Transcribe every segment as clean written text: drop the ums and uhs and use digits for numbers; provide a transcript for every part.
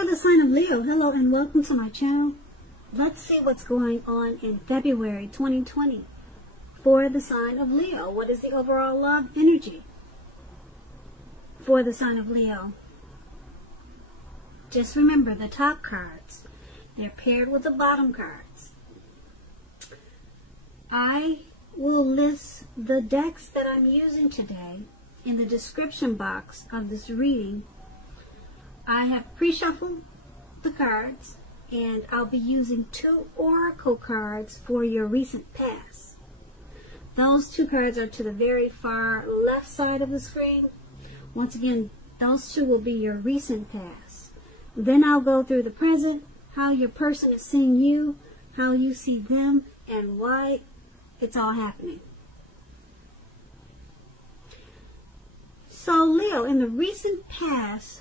For the sign of Leo, hello and welcome to my channel. Let's see what's going on in February 2020 for the sign of Leo. What is the overall love energy for the sign of Leo? Just remember the top cards. They're paired with the bottom cards. I will list the decks that I'm using today in the description box of this reading. I have pre-shuffled the cards, and I'll be using 2 oracle cards for your recent past. Those 2 cards are to the very far left side of the screen. Once again, those 2 will be your recent past. Then I'll go through the present, how your person is seeing you, how you see them, and why it's all happening. So Leo, in the recent past,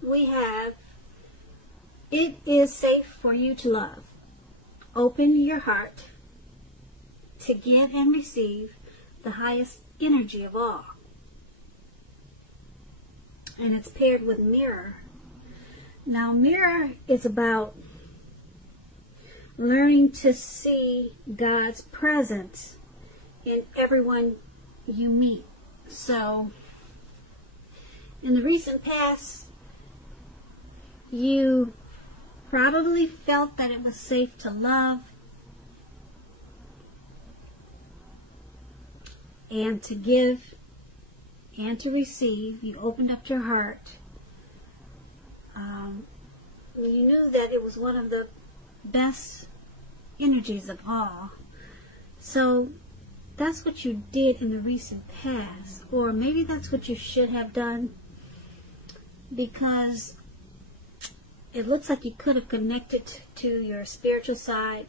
we have, it is safe for you to love. Open your heart to give and receive the highest energy of all. And it's paired with mirror. Now mirror is about learning to see God's presence in everyone you meet. So in the recent past, you probably felt that it was safe to love and to give and to receive. You opened up your heart. You knew that it was one of the best energies of all. So that's what you did in the recent past, or maybe that's what you should have done, because it looks like you could have connected to your spiritual side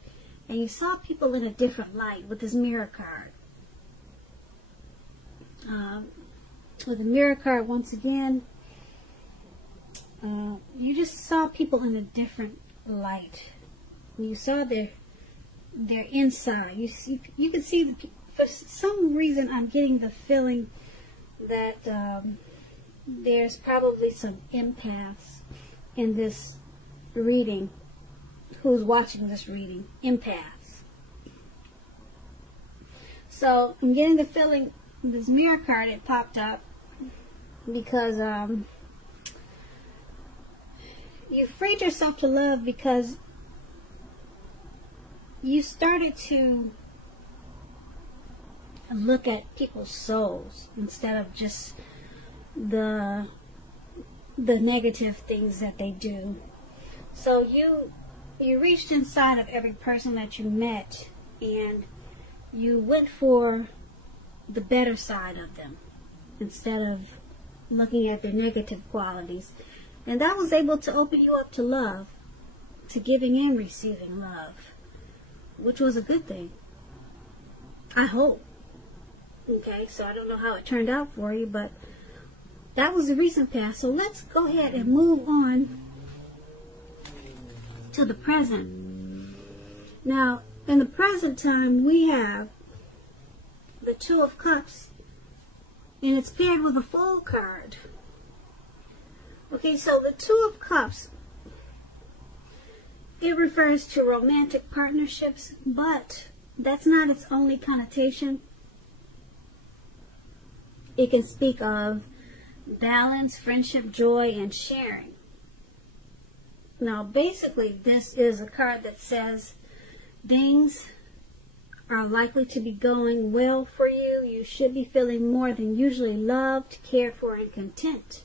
and you saw people in a different light with this mirror card. With the mirror card, once again, you just saw people in a different light. You saw their inside. You could see for some reason I'm getting the feeling that there's probably some empaths in this reading, who's watching this reading, empaths. So I'm getting the feeling this mirror card, it popped up because you freed yourself to love, because you started to look at people's souls instead of just the negative things that they do. So you reached inside of every person that you met and you went for the better side of them instead of looking at their negative qualities. And that was able to open you up to love, to giving and receiving love, which was a good thing, I hope. Okay, so I don't know how it turned out for you, but that was the recent past. So let's go ahead and move on to the present. Now, in the present time, we have the 2 of Cups, and it's paired with a Fool card. Okay, so the 2 of Cups, it refers to romantic partnerships, but that's not its only connotation. It can speak of balance, friendship, joy, and sharing. Now, basically, this is a card that says things are likely to be going well for you. You should be feeling more than usually loved, cared for, and content.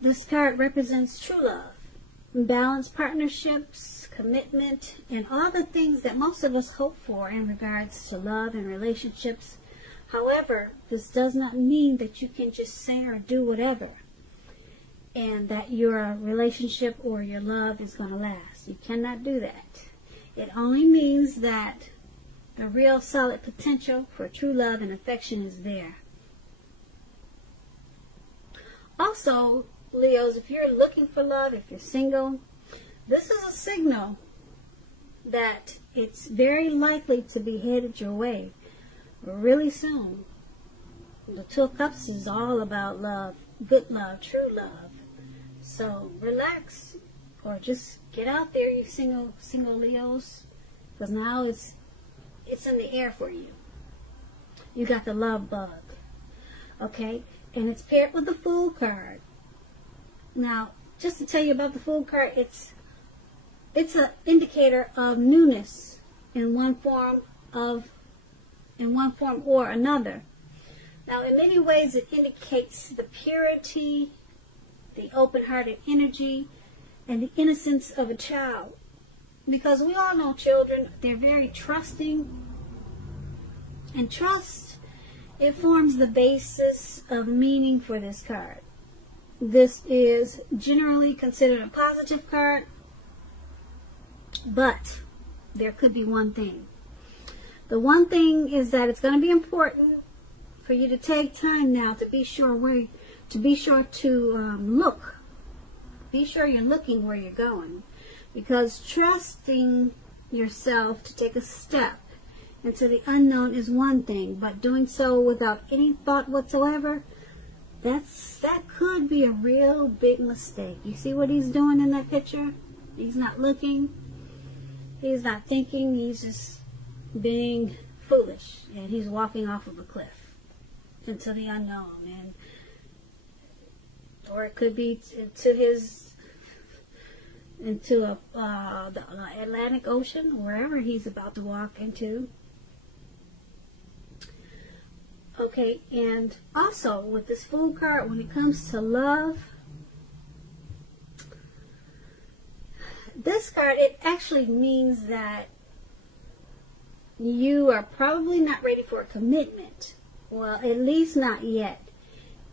This card represents true love, balanced partnerships, commitment, and all the things that most of us hope for in regards to love and relationships. However, this does not mean that you can just say or do whatever and that your relationship or your love is going to last. You cannot do that. It only means that the real solid potential for true love and affection is there. Also, Leos, if you're looking for love, if you're single, this is a signal that it's very likely to be headed your way really soon. The 2 of Cups is all about love, good love, true love. So relax, or just get out there, you single Leos, because now it's in the air for you. You got the love bug, okay? And it's paired with the Fool card. Now, just to tell you about the Fool card, it's an indicator of newness in one form or another. Now, in many ways, it indicates the purity, the open-hearted energy, and the innocence of a child. Because we all know children, they're very trusting. And trust, it forms the basis of meaning for this card. This is generally considered a positive card, but there could be one thing. The one thing is that it's going to be important for you to take time now to be sure to look. Be sure you're looking where you're going, because trusting yourself to take a step into the unknown is one thing, but doing so without any thought whatsoever, that could be a real big mistake. You see what he's doing in that picture? He's not looking. He's not thinking. He's just being foolish, and he's walking off of a cliff into the unknown, or it could be into the Atlantic Ocean, wherever he's about to walk into. Okay, and also with this Fool card, when it comes to love, this card, it actually means that you are probably not ready for a commitment. Well, at least not yet.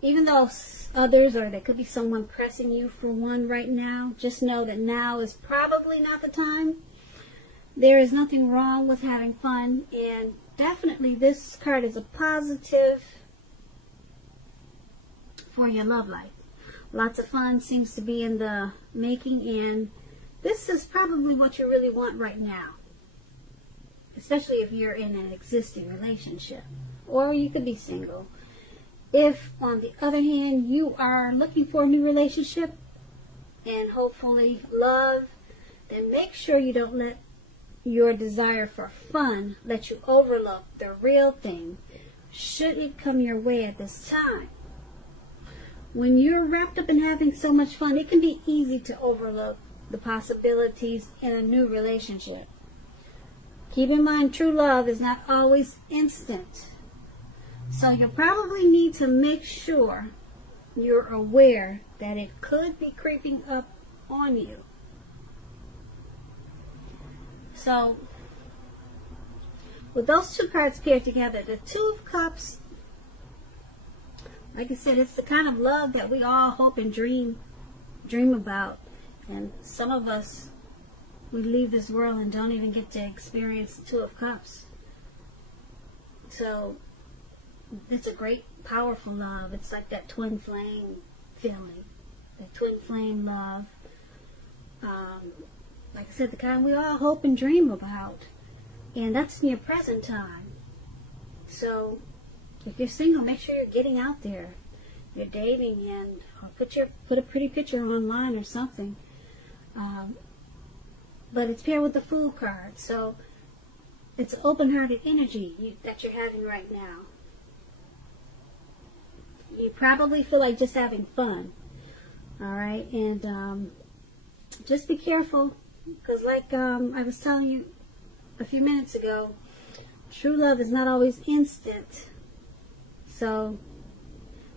Even though others, or there could be someone pressing you for one right now, just know that now is probably not the time. There is nothing wrong with having fun, and definitely this card is a positive for your love life. Lots of fun seems to be in the making, and this is probably what you really want right now, especially if you're in an existing relationship, or you could be single. If, on the other hand, you are looking for a new relationship and hopefully love, then make sure you don't let your desire for fun let you overlook the real thing, should it come your way at this time. When you're wrapped up in having so much fun, it can be easy to overlook the possibilities in a new relationship. Keep in mind, true love is not always instant. So you'll probably need to make sure you're aware that it could be creeping up on you. So, with those two cards paired together, the Two of Cups, like I said, it's the kind of love that we all hope and dream about. And some of us, we leave this world and don't even get to experience the Two of Cups. So, it's a great, powerful love. It's like that twin flame feeling, that twin flame love. Like I said, the kind we all hope and dream about. And that's in your present time. So, if you're single, make sure you're getting out there. You're dating, and or put a pretty picture online or something. But it's paired with the Fool card. So, it's open-hearted energy that you're having right now. You probably feel like just having fun. Alright, and just be careful, because like I was telling you a few minutes ago, true love is not always instant. So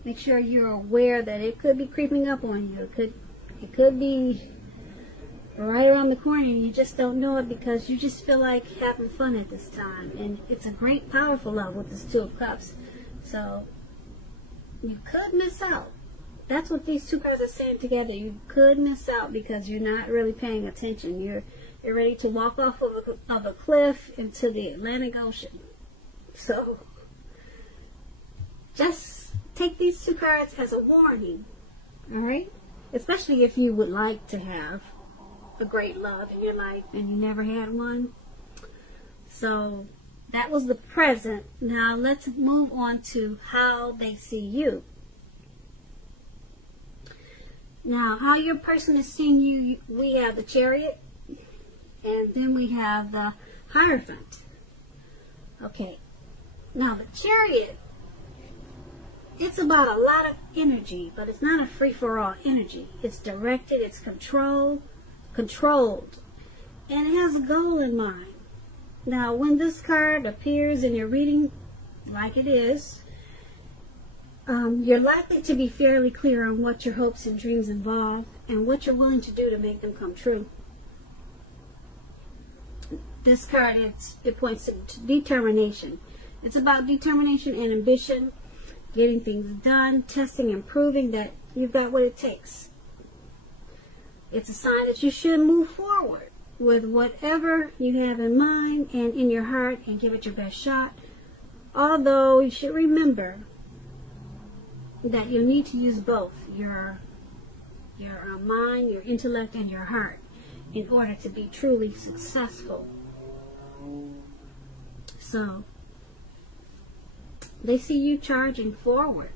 make sure you're aware that it could be creeping up on you. It could be right around the corner, and you just don't know it because you just feel like having fun at this time. And it's a great, powerful love with this Two of Cups. So you could miss out. That's what these two cards are saying together. You could miss out because you're not really paying attention. You're ready to walk off of a cliff into the Atlantic Ocean. So just take these two cards as a warning. Alright? Especially if you would like to have a great love in your life and you never had one. So that was the present. Now let's move on to how they see you. Now, how your person is seeing you, we have the Chariot, and then we have the Hierophant. Okay, now the Chariot, it's about a lot of energy, but it's not a free-for-all energy. It's directed, it's controlled, and it has a goal in mind. Now, when this card appears in your reading, like it is, you're likely to be fairly clear on what your hopes and dreams involve and what you're willing to do to make them come true. This card, it points to determination. It's about determination and ambition, getting things done, testing and proving that you've got what it takes. It's a sign that you should move forward with whatever you have in mind and in your heart and give it your best shot. Although you should remember that you'll need to use both your mind, your intellect, and your heart in order to be truly successful. So, they see you charging forward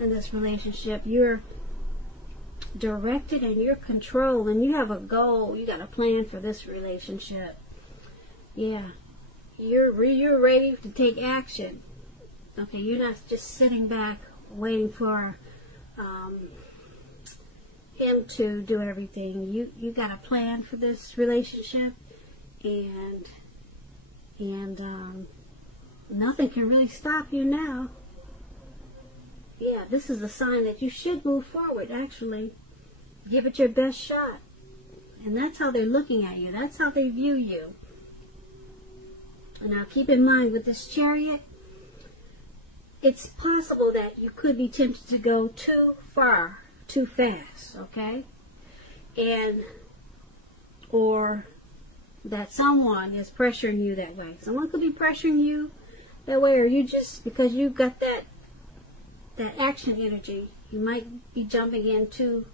in this relationship. You're directed and you're controlled, and you have a goal. You got a plan for this relationship. Yeah, you're ready to take action. Okay, you're not just sitting back waiting for him to do everything. You got a plan for this relationship, and nothing can really stop you now. Yeah, this is a sign that you should move forward, actually. Give it your best shot. And that's how they're looking at you. That's how they view you. And now keep in mind, with this Chariot, it's possible that you could be tempted to go too far, too fast, okay? Or that someone is pressuring you that way. Someone could be pressuring you that way, or you just, because you've got that action energy, you might be jumping in too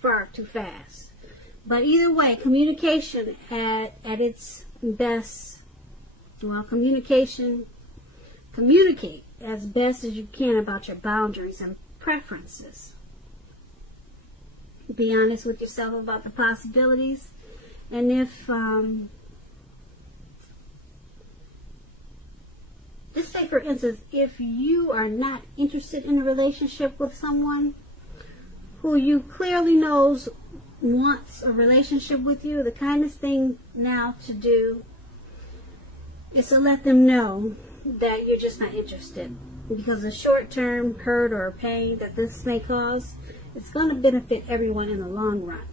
far, too fast. But either way, communication at its best, well, communicate as best as you can about your boundaries and preferences. Be honest with yourself about the possibilities. And if, just say for instance, if you are not interested in a relationship with someone who you clearly knows wants a relationship with you, the kindest thing now to do is to let them know that you're just not interested. Because the short-term hurt or pain that this may cause, it's going to benefit everyone in the long run.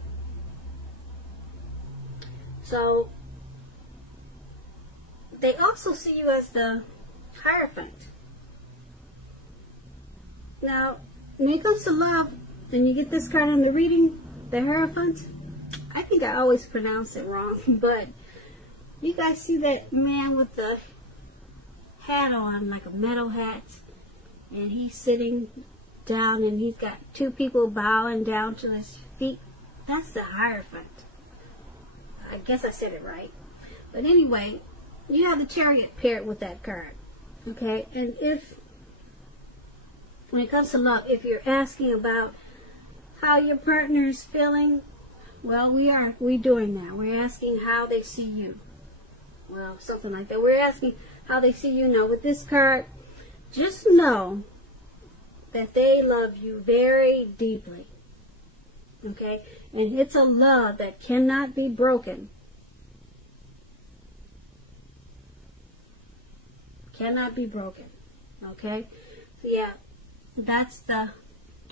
So, they also see you as the Hierophant. Now, when it comes to love, and you get this card in the reading, the Hierophant, I think I always pronounce it wrong, but you guys see that man with the hat on, like a metal hat, and he's sitting down and he's got two people bowing down to his feet? That's the Hierophant. I guess I said it right. But anyway, you have the Chariot paired with that card. Okay? And when it comes to love, if you're asking about how your partner is feeling, well, we're doing that. We're asking how they see you. Well, something like that. We're asking how they see you now. With this card, just know that they love you very deeply. Okay? And it's a love that cannot be broken. Cannot be broken. Okay? So yeah, that's the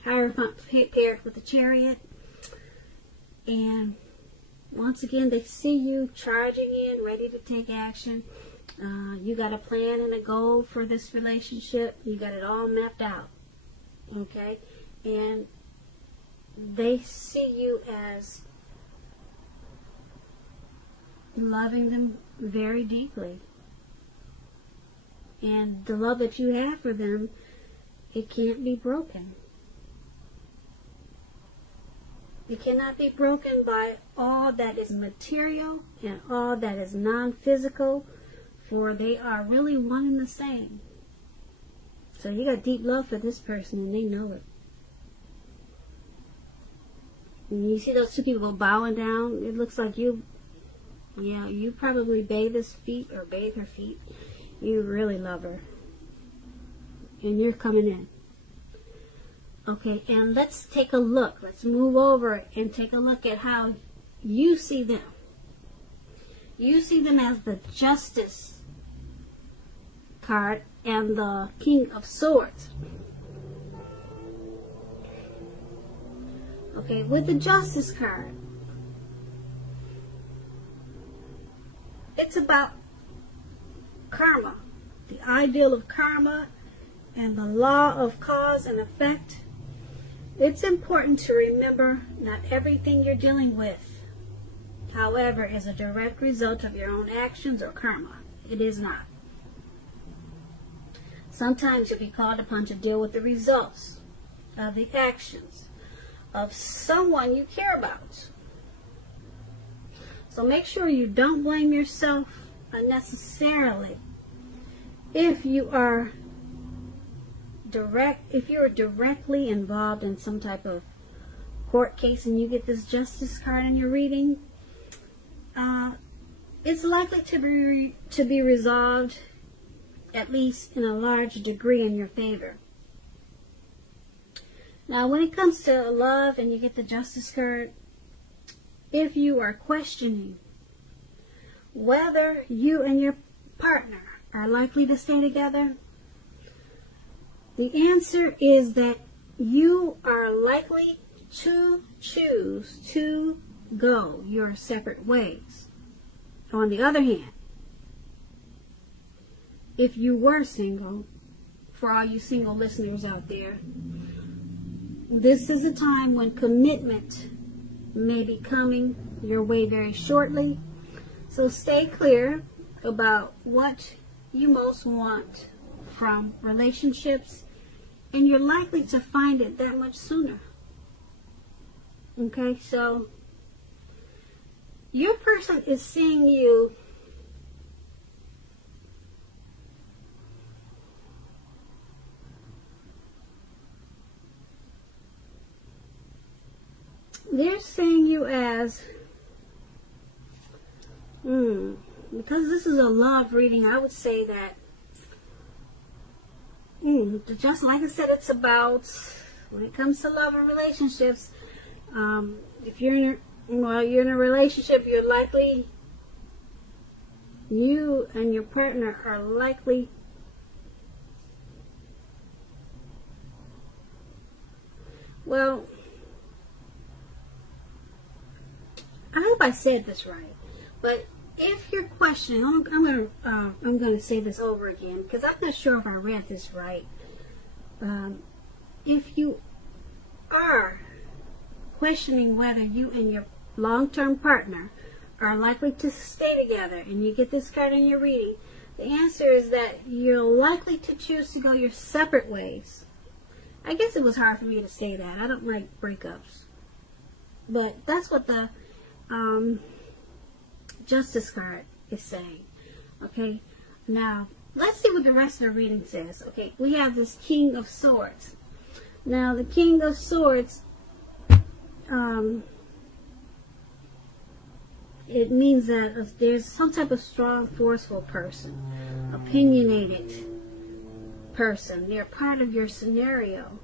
Hierophant paired with the Chariot. And once again, they see you charging in, ready to take action. You got a plan and a goal for this relationship. You got it all mapped out. Okay? And they see you as loving them very deeply. And the love that you have for them, it can't be broken. It cannot be broken by all that is material and all that is non-physical, for they are really one and the same. So you got deep love for this person, and they know it. And you see those two people bowing down? It looks like you probably bathe his feet or bathe her feet. You really love her. And you're coming in. Okay, and let's take a look. Let's move over and take a look at how you see them. You see them as the Justice card and the King of Swords. Okay, with the Justice card, it's about karma, the ideal of karma and the law of cause and effect. It's important to remember not everything you're dealing with, however, is a direct result of your own actions or karma. It is not. Sometimes you'll be called upon to deal with the results of the actions of someone you care about. So make sure you don't blame yourself unnecessarily. If you're directly involved in some type of court case and you get this Justice card in your reading, it's likely to be resolved, at least in a large degree, in your favor. Now, when it comes to love and you get the Justice card, if you are questioning whether you and your partner are likely to stay together, the answer is that you are likely to choose to go your separate ways. On the other hand, if you were single, for all you single listeners out there, this is a time when commitment may be coming your way very shortly. So stay clear about what you most want from relationships, and you're likely to find it that much sooner. Okay, so your person is seeing you they're seeing you as because this is a love reading, I would say that just like I said, it's about, when it comes to love and relationships, if you're in a relationship, you're likely, you and your partner are likely well, I hope I said this right, but if you're questioning, I'm going to say this over again because I'm not sure if I read this right. If you are questioning whether you and your long-term partner are likely to stay together, and you get this card in your reading, the answer is that you're likely to choose to go your separate ways. I guess it was hard for me to say that. I don't like breakups, but that's what the Justice card is saying. Okay, now let's see what the rest of the reading says. Okay, we have this King of Swords. Now the King of Swords, it means that there's some type of strong, forceful person, opinionated person. They're part of your scenario.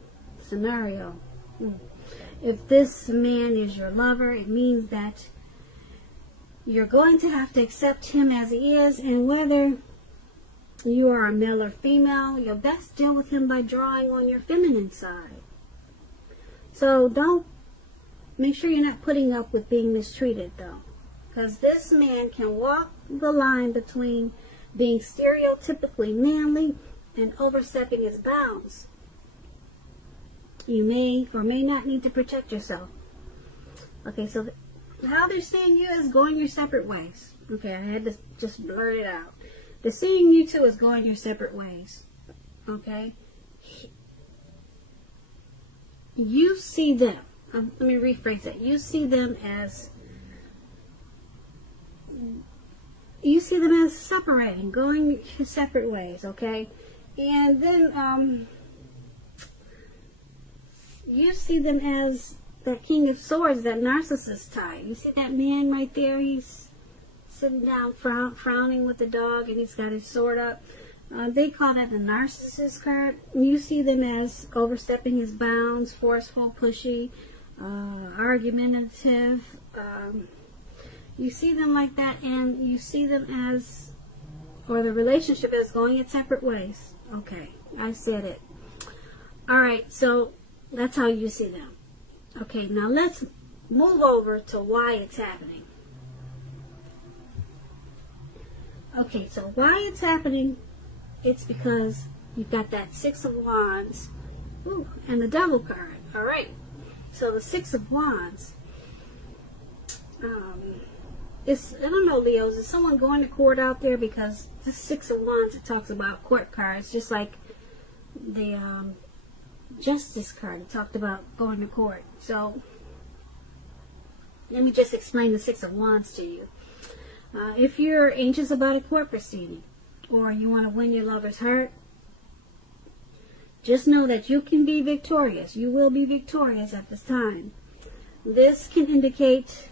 If this man is your lover, it means that you're going to have to accept him as he is, and whether you are a male or female, you'll best deal with him by drawing on your feminine side. So make sure you're not putting up with being mistreated, though, because this man can walk the line between being stereotypically manly and overstepping his bounds. You may or may not need to protect yourself. Okay, so how they're seeing you is going your separate ways. Okay, I had to just blurt it out. They're seeing you two as going your separate ways. Okay? You see them. Let me rephrase that. You see them as separating, going your separate ways, okay? And then you see them as that King of Swords, that narcissist type. You see that man right there? He's sitting down frowning with the dog, and he's got his sword up. They call that the narcissist card. You see them as overstepping his bounds, forceful, pushy, argumentative. You see them like that, and you see them as, or the relationship is going its separate ways. Okay, I said it. Alright, so that's how you see them. Okay, now let's move over to why it's happening. Okay, so why it's happening, it's because you've got that Six of Wands, ooh, and the Devil card. Alright, so the Six of Wands, I don't know, Leos, is someone going to court out there? Because the Six of Wands, it talks about court cards, just like the Justice card, it talked about going to court. So let me just explain the Six of Wands to you. If you're anxious about a court proceeding, or you want to win your lover's heart, just know that you can be victorious. You will be victorious at this time. This can indicate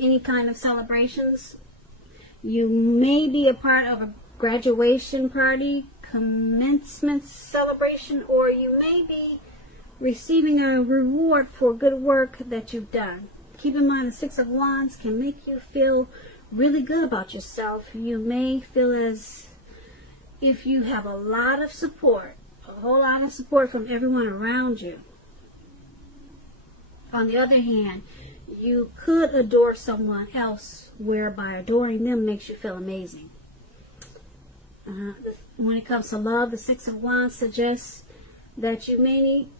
any kind of celebrations. You may be a part of a graduation party, commencement celebration, or you may be receiving a reward for good work that you've done. Keep in mind, the Six of Wands can make you feel really good about yourself. You may feel as if you have a lot of support, a whole lot of support from everyone around you. On the other hand, you could adore someone else, whereby adoring them makes you feel amazing. When it comes to love, the Six of Wands suggests that you may need,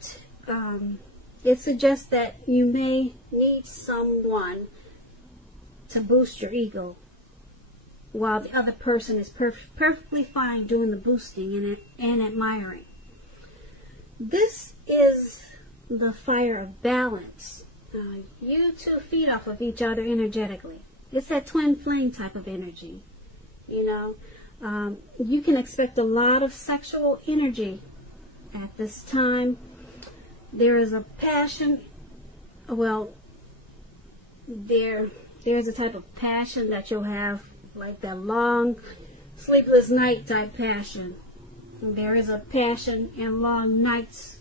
it suggests that you may need someone to boost your ego, while the other person is perfectly fine doing the boosting and admiring. This is the fire of balance. You two feed off of each other energetically. It's that twin flame type of energy. You know, you can expect a lot of sexual energy at this time. There is a passion. Well, there's a type of passion that you'll have, like that long, sleepless night type passion. There is a passion in long nights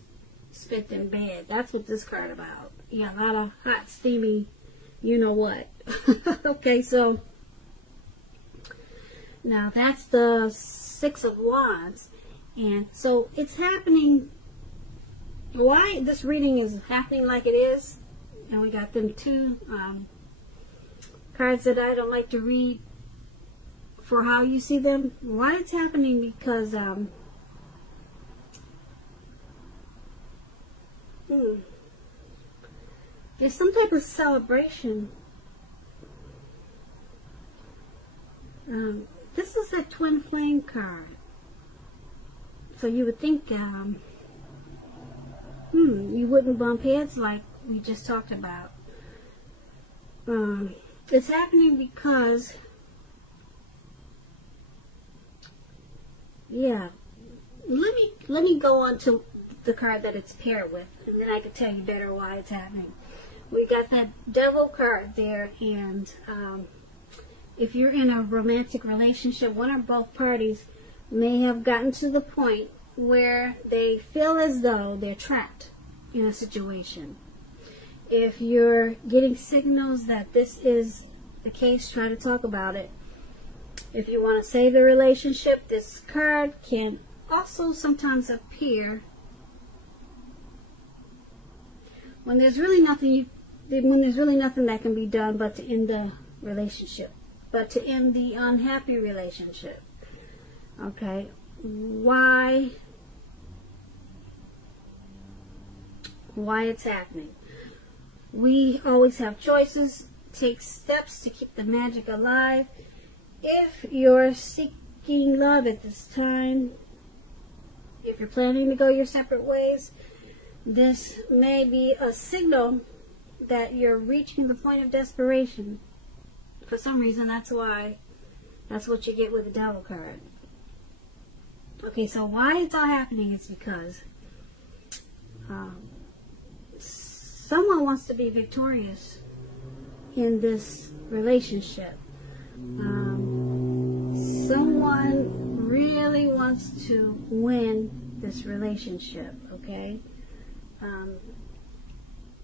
spent in bed. That's what this card about. Yeah, a lot of hot, steamy, you know what. Okay, so now that's the Six of Wands. And so it's happening. Why this reading is happening like it is, and we got them two cards that I don't like to read for how you see them. Why it's happening, because there's some type of celebration. This is a twin flame card, so you would think you wouldn't bump heads like we just talked about. It's happening because, yeah, let me go on to the card that it's paired with, and then I can tell you better why it's happening. We got that Devil card there, and if you're in a romantic relationship, one or both parties may have gotten to the point where they feel as though they're trapped in a situation. If you're getting signals that this is the case, try to talk about it. If you want to save the relationship, this card can also sometimes appear when there's really nothing that can be done but to end the relationship, but to end the unhappy relationship. Okay, why it's happening? We always have choices. Take steps to keep the magic alive. If you're seeking love at this time, if you're planning to go your separate ways, this may be a signal that you're reaching the point of desperation. For some reason, that's what you get with the Devil card. Okay, so why it's all happening is because someone wants to be victorious in this relationship. Someone really wants to win this relationship, okay?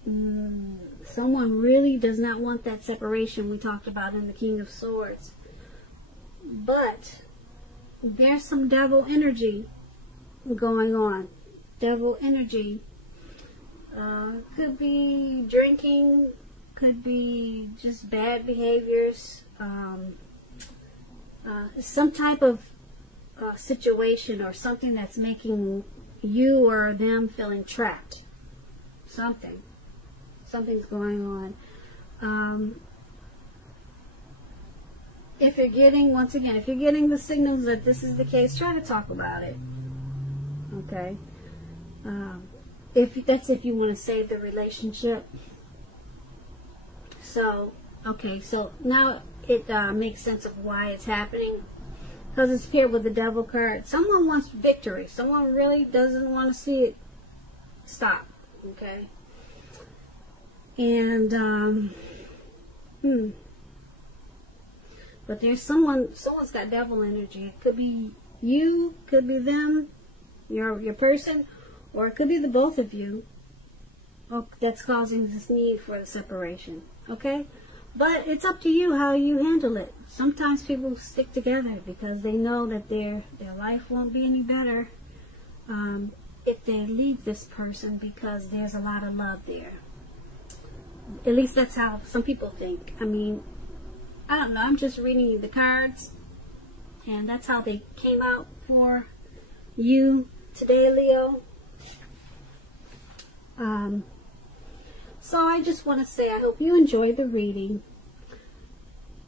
Someone really does not want that separation we talked about in the King of Swords. But there's some devil energy going on. Devil energy. Could be drinking, could be just bad behaviors, some type of situation or something that's making you or them feeling trapped. Something's going on. If you're getting, once again, if you're getting the signals that this is the case, try to talk about it. Okay? If you want to save the relationship. So, okay, so now it makes sense of why it's happening. Because it's paired with the Devil card. Someone wants victory. Someone really doesn't want to see it stop. Okay? And, but there's someone's got devil energy. It could be you, could be them, your person, or it could be the both of you that's causing this need for the separation. Okay? But it's up to you how you handle it. Sometimes people stick together because they know that their life won't be any better if they leave this person, because there's a lot of love there. At least that's how some people think. I mean, I don't know. I'm just reading you the cards, and that's how they came out for you today, Leo. So I just want to say I hope you enjoyed the reading.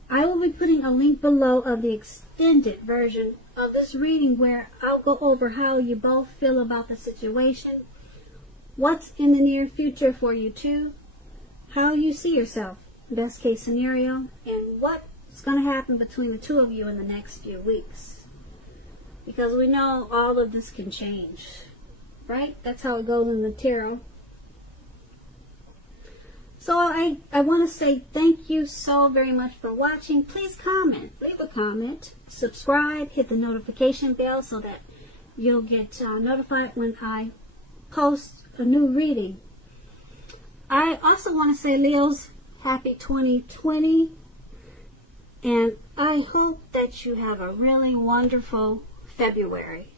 I will be putting a link below of the extended version of this reading where I'll go over how you both feel about the situation, what's in the near future for you two, how you see yourself, best case scenario, and what's going to happen between the two of you in the next few weeks. Because we know all of this can change, right? That's how it goes in the tarot. So I want to say thank you so very much for watching. Please comment, leave a comment, subscribe, hit the notification bell so that you'll get notified when I post a new reading. I also want to say, Leos, happy 2020, and I hope that you have a really wonderful February.